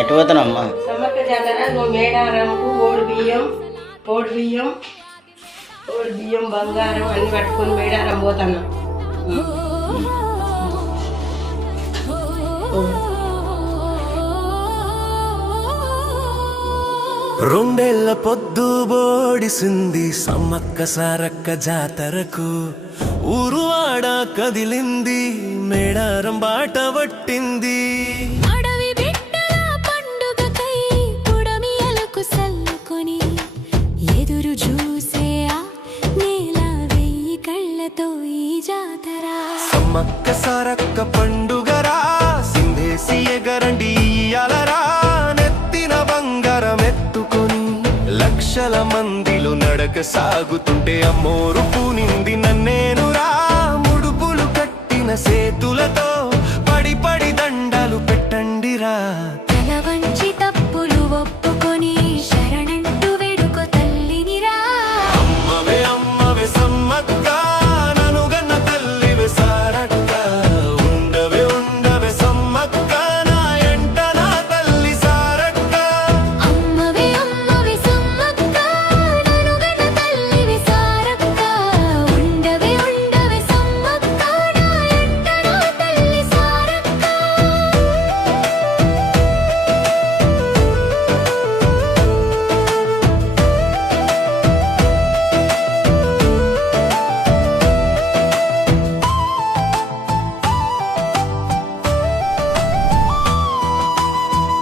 ఎటు పోతానమ్మా? సమ్మక్క జాతర మేడారంకు ఓడి బియ్యం బంగారం అన్ని పట్టుకొని మేడారం పోతాను. రెండేళ్ల పొద్దు బోడిసింది సమ్మక్క సారక్క జాతరకు. ఊరువాడ కదిలింది, మేడారం బాట పట్టింది. ఎదురు చూసే ఆ నేల వెయ్యి కళ్ళతో ఈ జాతర. సమ్మక్క సారక్క పండుగరా, సింధేసి ఎగరండి అలరా. నెత్తిన బంగారం ఎత్తుకొని లక్షల మందిలో నడక సాగుతుంటే అమ్మోరు పూనింది నన్నేనురా. ముడుపులు కట్టిన సేతులతో పడి పడి దండాలు పెట్టండిరా. తల వంచి తప్పులు ఒప్పుకొని శరణంటూ వేడుకో తల్లినిరా. అమ్మవే అమ్మవే సమ్మక్క, ననుగన్న తల్లివే సారక్క. ఉండవే ఉండవే సమ్మక్క, నా ఎంట నా తల్లి సారక్క. అమ్మవే అమ్మవే సమ్మక్క, ననుగన్న తల్లివి సారక్క. ఉండవే ఉండవే సమ్మక్క, నా ఎంట నా తల్లి సారక్క.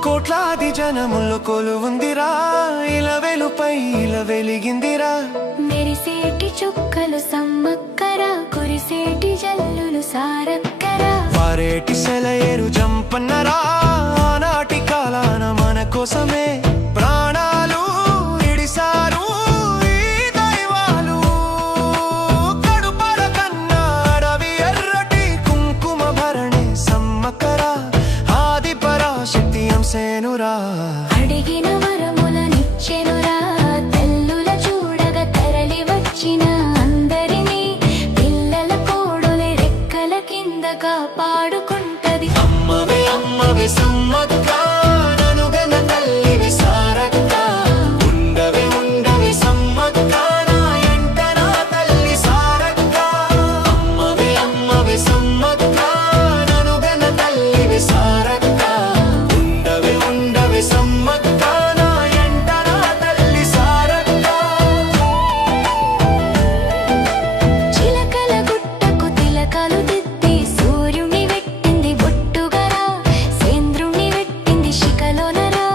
కోట్లాది జనముల్లో కొలువుందిరా, ఇలా వెలుపై ఇలా వెలిగిందిరా. మెరిసేటి చుక్కలు సమ్మక్కరా, కురిసేటి జల్లులు సారక్కరా. వారేటి సెలయేరు జంపన్నరా, ఆనాటి కాలాన మన కోసమే ప్రాణాలు ఇడిసారు ఈ దైవాలు. కడుపర కన్నా అడవి ఎర్రటి కుంకుమ భరణి సమ్మక్కరా. ఆది పరాశక్తి అంశేనురా. అడిగిన వరములనిచ్చెనురా, తెల్లుల చూడగా తరలి వచ్చిన అందరినీ. పిల్లల కోడులే రెక్కల కింద కాపాడుకుంటది. అమ్మవే అమ్మవే సమ్మక్క, ననుగన తల్లివి సారక్క. ఉండవే ఉండవే సమ్మక్క, నా ఎంట నా తల్లి సారక్క. అమ్మవే అమ్మవే సమ్మక్క, ననుగన తల్లివి సారక్క. ఉండవే ఉండవే సమ్మక్క, నా ఎంట నా తల్లి సారక్క. చిలకల గుట్టకు తిలకలు దిద్ది సూర్యుని పెట్టింది బొట్టుగరా. సేంద్రుని పెట్టింది శిఖలోనరా.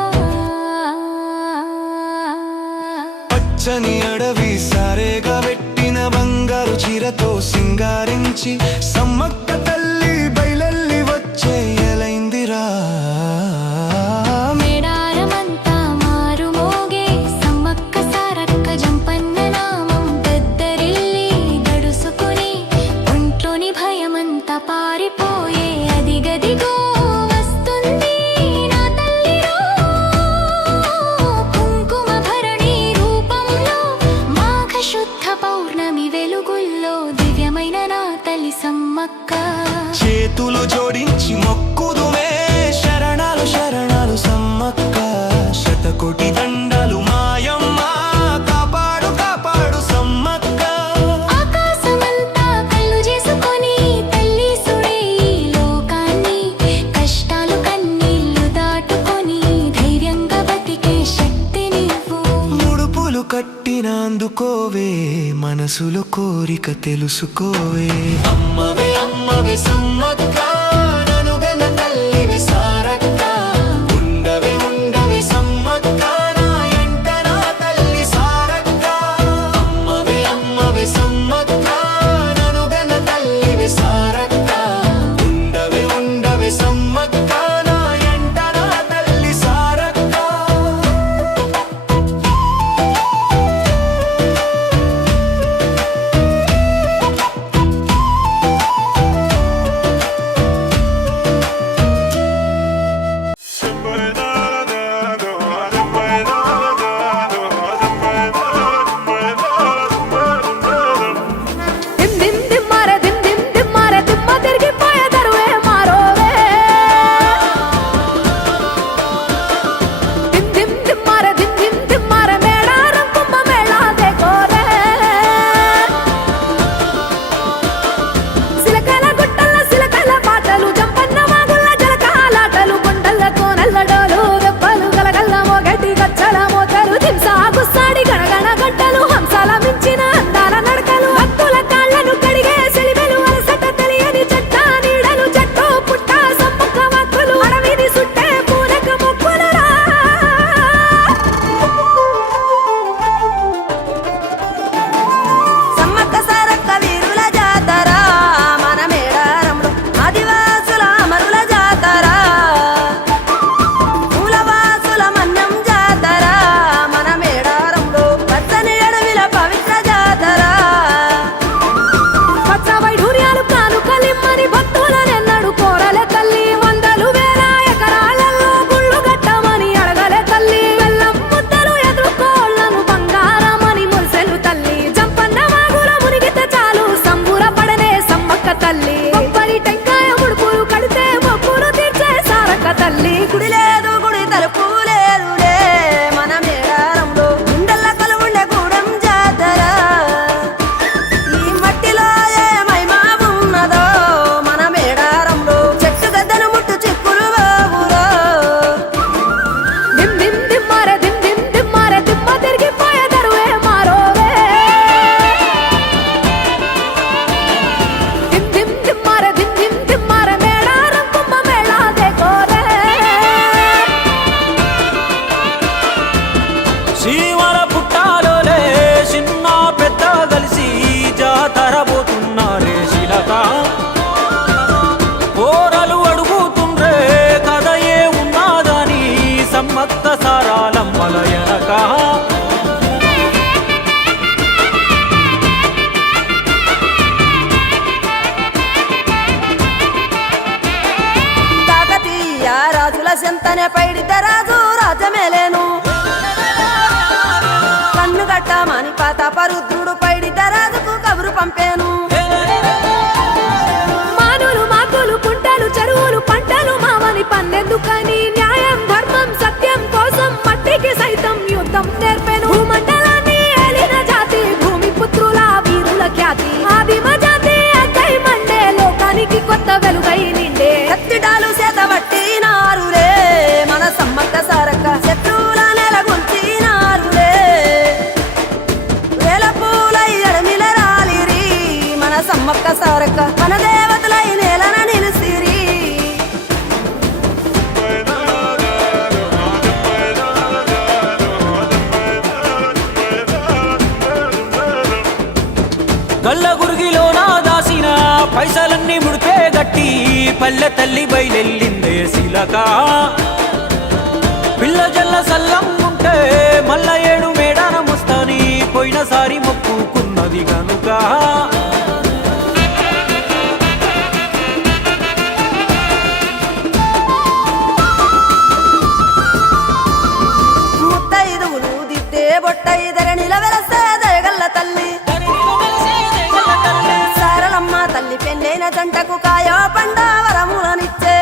పచ్చని అడవి సారేగా పెట్టిన బంగారు చీరతో సింగారించి సమ్మక్క తల్లి బయలల్లి వచ్చే ఎలైందిరా. మేడారమంతా మారుమోగే సమ్మక్క సారక్క జంపన్న నామం పెద్దరిల్లి గడుసుకుని ఒంట్లోని భయమంతా పారిపోయే. అదిగదిగో వస్తుంది నా తల్లిరో, కుంకుమ భరణి రూపంలో. మాఘ శుద్ధ పౌర్ణమి వెలుగుల్లో దివ్యమైన నా తల్లి సమ్మక్క. చేతులు జోడించి మొక్కుదుమే, శరణాలు శరణాలు సమ్మక్క. శతకోటి దండాలు మాయమ్మ, కాపాడు కాపాడు సమ్మక్క. ఆకాశమంతా కళ్ళు చేసుకొని తల్లి సుడే ఈ లోకాన్ని. కష్టాలు కన్నీళ్లు దాటుకొని ధైర్యంగా బతికే శక్తి నీవు. ముడుపులు కట్టిన అందుకోవే, మనసులో కోరిక తెలుసుకోవే. అమ్మవే అమ్మవే సమ్మక్క, ననుగన తల్లివి సారక్క. ఉండవే ఉండవే సమ్మక్క, నా ఎంట నా తల్లి సారక్క. అమ్మవే అమ్మవే సమ్మక్క, ననుగన తల్లివి సారక్క. ఉండవే ఉండవే సమ్మక్క, నా ఎంట నా తల్లి సారక్క. దిమ్ దిమ్ దిమ్మార దిమ్ దిమ్ దిమ్మార దిమ్మ తిరిగిపోయే దరువే మారోవే. చెంతనే పైడిత రాజు రాజమేలేను కన్ను గట్టమని ప్రతాపరుద్రుడు పైడిత రాజుకు కబురు పంపేను మానులు మాకులు కుంటలు చెరువులు పంటలు మావని పన్నెందుకని న్యాయం ధర్మం సత్యం కోసం మట్టికి సైతం యుద్ధం నేర్పెను భూమండలాన్ని ఏలిన జాతి భూమి పుత్రుల వీరుల ఖ్యాతి ఆదిమ జాతి అక్కై మండే లోకానికి కొత్త వెలుగై నిండే కత్తిడాలు చేతబట్టినారులే మన సమ్మక్క సారక్క శత్రువుల నెలగొల్చినారులే వేల పూలై అడమిల రాలిరి మన సమ్మక్క సారక్క మన దేవతలై నేలన నిలిసిరి గల్ల గురిగిలోన దాసిన పైసలన్నీ ముడిపే గట్టి పల్లె తల్లి బయలెల్లిందే శిలక పిల్ల జల్ల సల్లం ఉంటే మల్ల ఏడు మేడాన ముస్తాని పోయినసారి మొక్కుకున్నది గనుక ముత్తైదువులు దిద్దే బొట్టైదర నిలవెలసే దయగల్ల తల్లి సారలమ్మ తల్లి పెళ్ళైన జంటకు కాయో పండ వరములనిచ్చే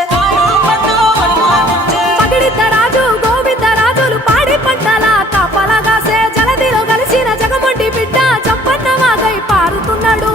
పగిడిత రాజు గోవింద రాజులు పాడి పంటల కాపలగాసే జలదిలో కలిసిన జగమొండి బిడ్డ చంపన్న వాగై పారుతున్నాడు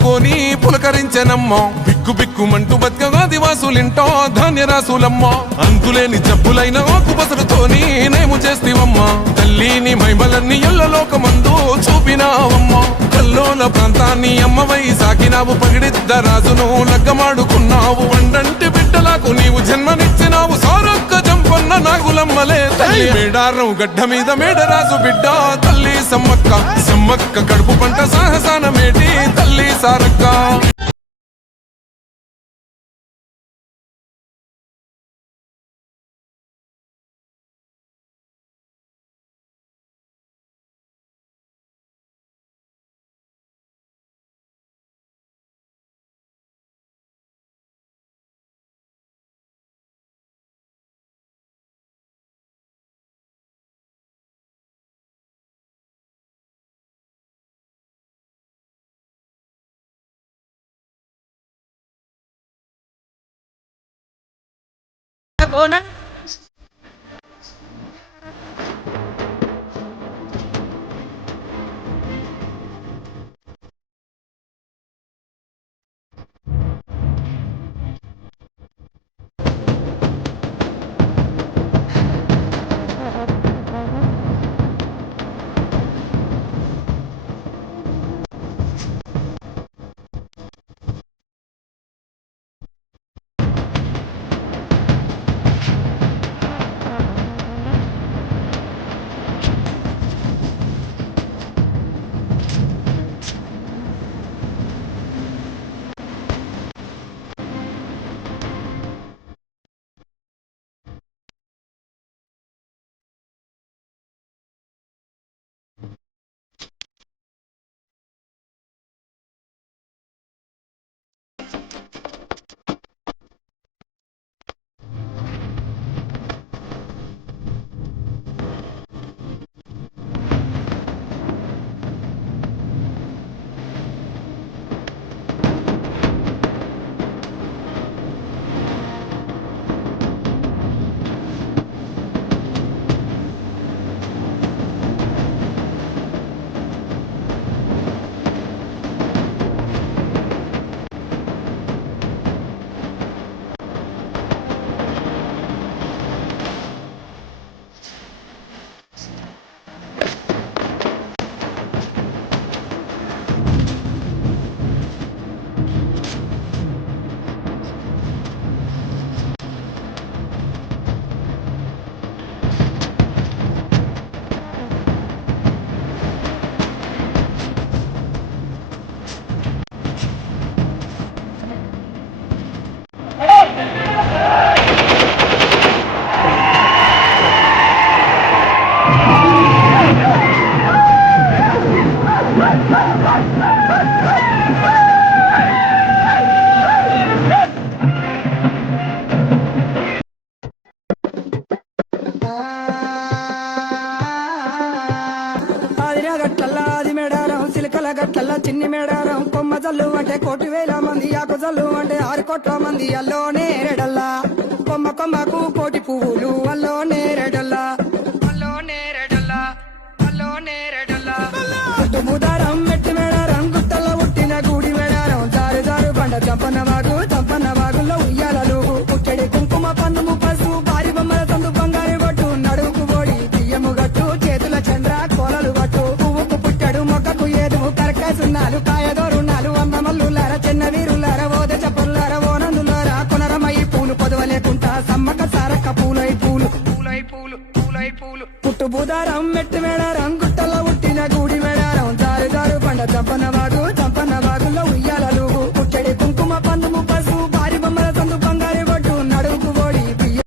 అందుకొని పులకరించెనమ్మ బిక్కు బిక్కుమంటూ బతుకగా దివాసులింటో ధాన్య రాసులమ్మ అంతులేని జబ్బులైన ఆకు బసరుతోని నేము చేస్తివమ్మ తల్లిని మైమలన్నీ ఎల్లలోకమందు చూపినావమ్మ కల్లోల ప్రాంతాన్ని అమ్మవై సాకినావు పగిడిద్ద రాజును లగ్గమాడుకున్నావు వండంటి బిడ్డలకు నీవు జన్మనిచ్చినావు సారొక్క జంపన్న నాగులమ్మలే తల్లి మేడారం గడ్డ మీద మేడరాజు బిడ్డ తల్లి సమ్మక్క సమ్మక్క కడుపు పంట సాహసాన మేటి తల్లి సారక్క బోనా గట్ల చిన్ని మేడారం కొమ్మ జల్లు అంటే 1,000,000 మంది ఆకు జల్లు అంటే 6 కోట్ల మంది అల్లోనే రెడల్లా కొమ్మ కొమ్మకు 1,000,000 పువ్వులు అల్లోనే రెడల్లా ముదారం మెట్టి మేడారం గుట్టల్లో పుట్టిన గూడి మేడారం జారు జారు బండ చంపన్న వాగుల్లో ఉయ్యాలలు పుట్టడి కుంకుమ పన్నుము పసుపు భారీ బొమ్మల సందు బంగారు బట్టు నడువుకు బోడి బియ్యము గట్టు చేతుల చంద్ర కోలలు గట్టు పువ్వుకు పుట్టడు మొక్కకు ఏదు కరకాసున్నాలు కాయదోరున్నాలు అమ్మ మల్లులార చిన్న వీరులార ఓద చపరులార ఓనందులార కొనరమయ్యి పూలు పొదవలేకుంటా సమ్మక సారక్క పూలై పూలు పుట్టు బుధారం మెట్టి మేడారం